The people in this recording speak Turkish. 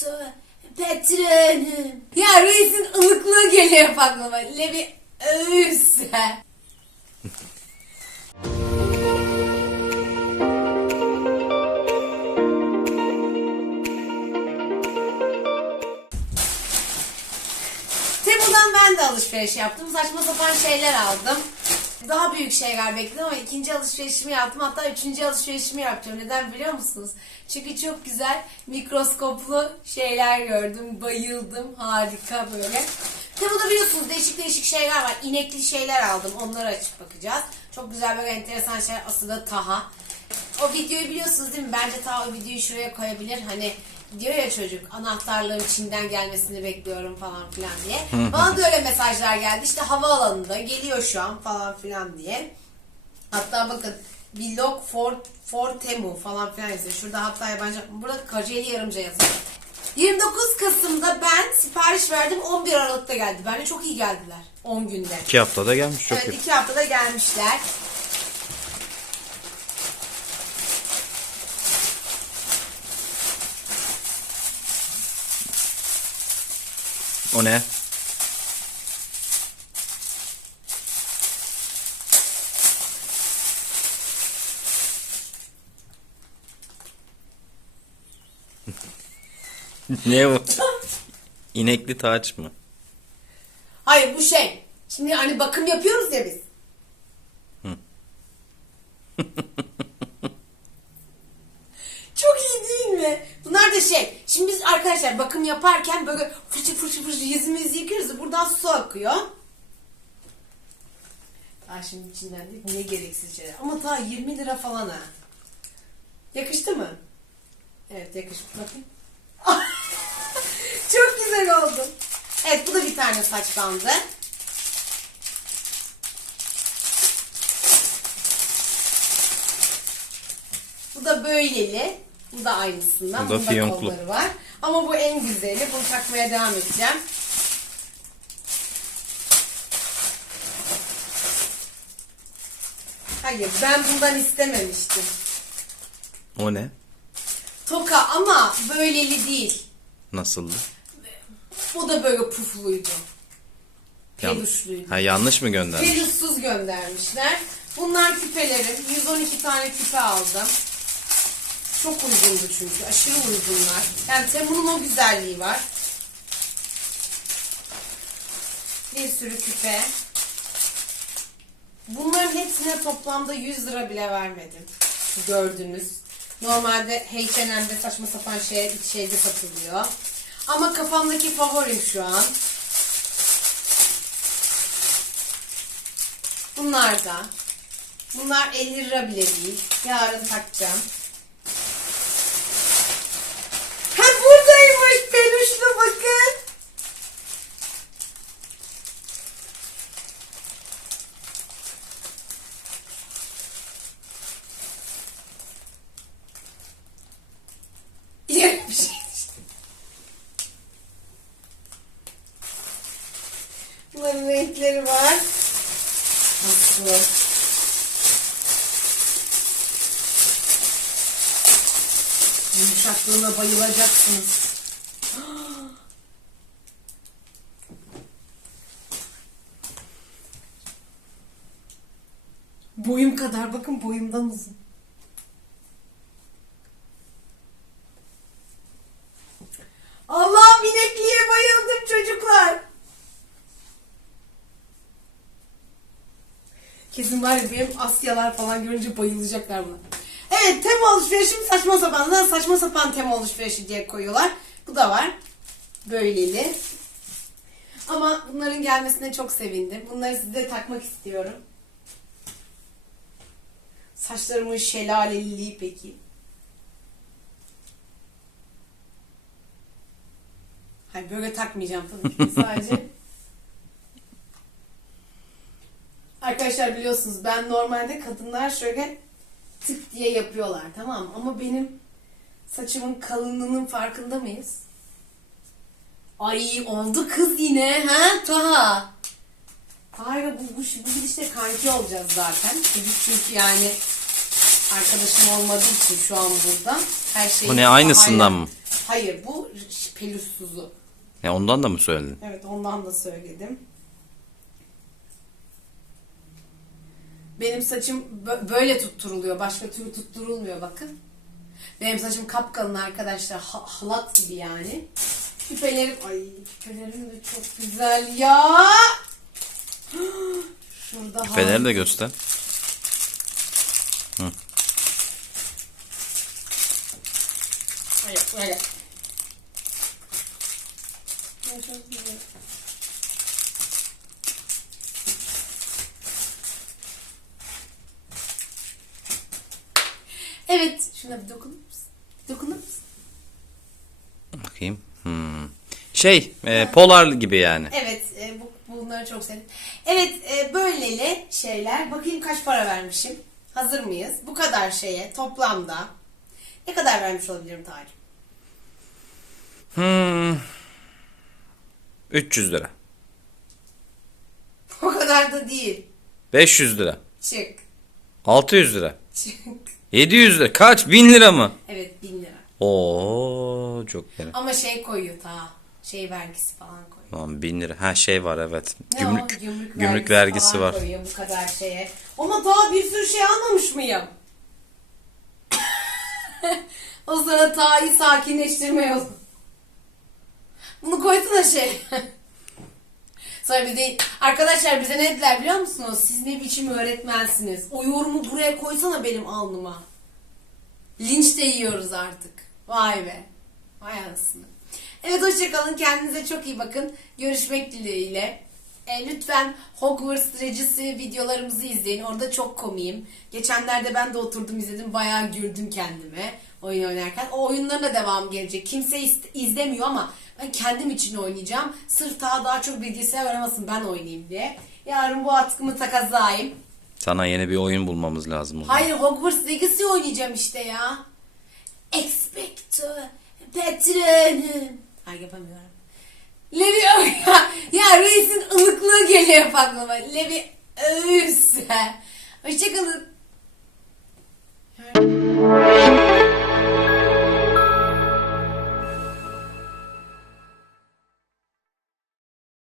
Patronum. Ya reisin ılıklığı geliyor aklıma. Levi övse. Temu'dan ben de alışveriş yaptım. Saçma sapan şeyler aldım. Daha büyük şeyler bekledim ama ikinci alışverişimi yaptım. Hatta üçüncü alışverişimi yapacağım. Neden biliyor musunuz? Çünkü çok güzel mikroskoplu şeyler gördüm. Bayıldım. Harika böyle. Temu'da biliyorsunuz değişik değişik şeyler var. İnekli şeyler aldım. Onları açıp bakacağız. Çok güzel böyle enteresan şeyler. Aslında Taha. O videoyu biliyorsunuz değil mi? Bence ta o videoyu şuraya koyabilir. Hani diyor ya çocuk anahtarlığın Çin'den gelmesini bekliyorum falan filan diye. Bana da öyle mesajlar geldi. İşte havaalanında geliyor şu an falan filan diye. Hatta bakın vlog for, for Temu falan filan yazıyor. Şurada hatta yabancı burada Kocaeli Yarımca yazıyor. 29 Kasım'da ben sipariş verdim 11 Aralık'ta geldi. Bence çok iyi geldiler 10 günde. İki haftada gelmiş çok Evet iyi. iki haftada gelmişler. O ne? ne bu? İnekli taç mı? Hayır bu şey. Şimdi hani bakım yapıyoruz ya biz. Çok iyi değil mi? Bunlar da şey. Şimdi biz arkadaşlar bakım yaparken böyle fırça fırça yüzümüzü yıkıyoruz. da Buradan su akıyor. Aa şimdi içinden değil. Ne gereksiz şeyler. Ama daha 20 lira falan ha. Yakıştı mı? Evet yakıştı. Bakayım. Çok güzel oldu. Evet bu da bir tane saç bandı. Bu da böyleli. Bu da aynısından. Bu da Bunun da fiyonklu. kolları var. Ama bu en güzeli. Bunu takmaya devam edeceğim. Hayır ben bundan istememiştim. O ne? Toka ama böyleli değil. Nasıldı? Bu da böyle pufluydu. Yan- Peluşluydu. Ha yanlış mı göndermiş? Peluşsuz göndermişler. Bunlar küpelerim. 112 tane küpe aldım. Çok uygundu çünkü. Aşırı uygunlar. Yani Temu'nun o güzelliği var. Bir sürü küpe. Bunların hepsine toplamda 100 lira bile vermedim. Gördünüz. Normalde H&M'de saçma sapan şey, şeyde satılıyor. Ama kafamdaki favorim şu an. Bunlar da. Bunlar 50 lira bile değil. Yarın takacağım. Ha buradaymış peluşlu bakın. Yeni bir şey işte. Bunların renkleri var. Nasıl? Yumuşaklığına bayılacaksınız. Boyum kadar bakın boyumdan uzun. Kesin var ya benim Asyalar falan görünce bayılacaklar buna. Evet tema alışverişim saçma sapan. da saçma sapan tema alışverişi diye koyuyorlar. Bu da var. Böyleli. Ama bunların gelmesine çok sevindim. Bunları size takmak istiyorum. Saçlarımın şelaleliliği peki. Hayır böyle takmayacağım tabii ki sadece. Arkadaşlar biliyorsunuz ben normalde kadınlar şöyle tık diye yapıyorlar tamam mı? Ama benim saçımın kalınlığının farkında mıyız? Ay oldu kız yine ha Taha. Taha'yla bu, bu, bu gidişte kanki olacağız zaten. Çünkü yani arkadaşım olmadığı için şu an burada. Her şey Bu ne, aynısından mı? Hayır bu Peluşsuzu. Ya ondan da mı söyledin? Evet ondan da söyledim. Benim saçım bö- böyle tutturuluyor. Başka türlü tutturulmuyor bakın. Benim saçım kapkalın arkadaşlar. Ha- halat gibi yani. Küpelerim... Ay küpelerim de çok güzel ya. Şurada Feneri de göster. Hayır, böyle. Evet, şuna bir dokunur musun? Dokunur musun? Bakayım. Hmm. Şey, e, polar gibi yani. Evet, e, bu, bunları çok sevdim. Evet, e, böyleli şeyler. Bakayım kaç para vermişim. Hazır mıyız? Bu kadar şeye toplamda ne kadar vermiş olabilirim Tarık? Hmm. 300 lira. O kadar da değil. 500 lira. Çık. 600 lira. Çık. 700 lira. Kaç? 1000 lira mı? Evet, bin lira. Oo çok yara. Ama şey koyuyor ta. Şey vergisi falan koyuyor. Tamam 1000 lira. Ha şey var evet. Ne Gümrük o? Gümrük, gümrük vergisi falan var. koyuyor bu kadar şeye. Ama daha bir sürü şey almamış mıyım? o sana Ta'yı sakinleştirme yolu. Bunu koysana şey. Sonra bir de arkadaşlar bize ne dediler biliyor musunuz? Siz ne biçim öğretmensiniz? O yorumu buraya koysana benim alnıma. Linç de yiyoruz artık. Vay be. Vay anasını. Evet hoşçakalın. Kendinize çok iyi bakın. Görüşmek dileğiyle. E, lütfen Hogwarts Regisi videolarımızı izleyin. Orada çok komiyim. Geçenlerde ben de oturdum izledim. Bayağı güldüm kendime oyun oynarken. O oyunların da devamı gelecek. Kimse izlemiyor ama ben kendim için oynayacağım. Sırf daha daha çok bilgisayar oynamasın ben oynayayım diye. Yarın bu atkımı takazayım. Sana yeni bir oyun bulmamız lazım. o zaman. Hayır Hogwarts Legacy oynayacağım işte ya. Expecto Patronum. Ay yapamıyorum. Levi ya, ya reisin ılıklığı geliyor hep aklıma. Levi Öğüs. Hoşçakalın.